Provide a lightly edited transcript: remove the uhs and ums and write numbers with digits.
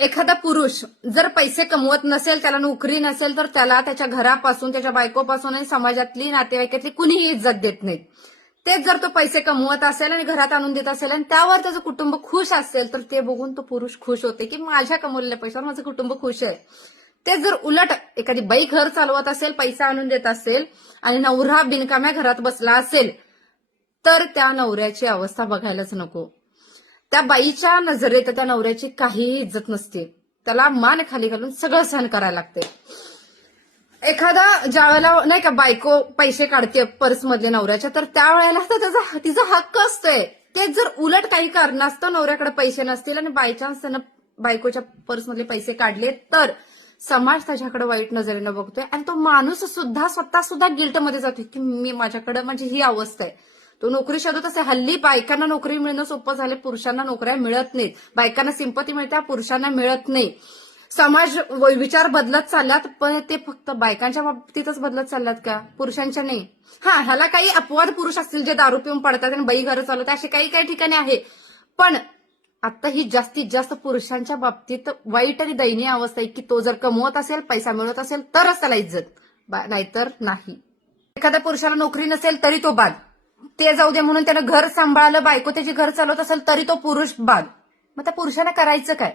एखादा पुरुष जर पैसे कमवत नसेल, त्याला नोकरी नसेल, तर त्याला त्याच्या घरापासून, त्याच्या बायकोपासून आणि समाजातली, नातेवाईकातली कुणीही इज्जत देत नाही. तेच जर तो पैसे कमवत असेल आणि घरात आणून देत असेल आणि त्यावर त्याचं कुटुंब खुश असेल, तर ते बघून तो पुरुष खुश होते की माझ्या कमवलेल्या पैशावर माझं कुटुंब खुश आहे. तेच जर उलट एखादी बाई घर चालवत असेल, पैसा आणून देत असेल आणि नवरा बिनकाम्या घरात बसला असेल, तर त्या नवऱ्याची अवस्था बघायलाच नको. त्या बाईच्या नजरेत त्या नवऱ्याची काहीही इज्जत नसते. त्याला मान खाली घालून सगळं सहन करायला लागते. एखादा ज्या वेळेला नाही का बायको पैसे काढते पर्समधले नवऱ्याच्या, तर त्यावेळेला तर तिचा हक्क असतोय. तेच जर उलट काही कारणास्तव नवऱ्याकडे पैसे नसतील आणि बाय चान्स त्यानं बायकोच्या पर्समधले पैसे काढले, तर समाज त्याच्याकडे वाईट नजरेनं बघतोय आणि तो माणूस सुद्धा स्वतः सुद्धा गिल्टमध्ये जातोय की मी माझ्याकडे म्हणजे ही अवस्था आहे. तो नोकरी शोधत असे. हल्ली बायकांना नोकरी मिळणं सोपं झालं, पुरुषांना नोकऱ्या मिळत नाहीत. बायकांना सिंपती मिळते, पुरुषांना मिळत नाही. समाज विचार बदलत चालल्यात, पण ते फक्त बायकांच्या बाबतीतच बदलत चालल्यात का, पुरुषांच्या नाही. ह्याला काही अपवाद पुरुष असतील जे दारू पिऊन पडतात आणि बाई घरं चालवतात, असे काही काही ठिकाणी आहे. पण आता ही जास्तीत जास्त पुरुषांच्या बाबतीत वाईट आणि दयनीय अवस्था आहे की तो जर कमवत असेल, पैसा मिळवत असेल, तरच त्याला इज्जत, नाहीतर नाही. एखाद्या पुरुषाला नोकरी नसेल तरी तो बाद. ते जाऊ दे म्हणून त्यानं घर सांभाळलं, बायको त्याची घर चालवत असेल तरी तो पुरुष बाद. मग त्या पुरुषाला करायचं काय?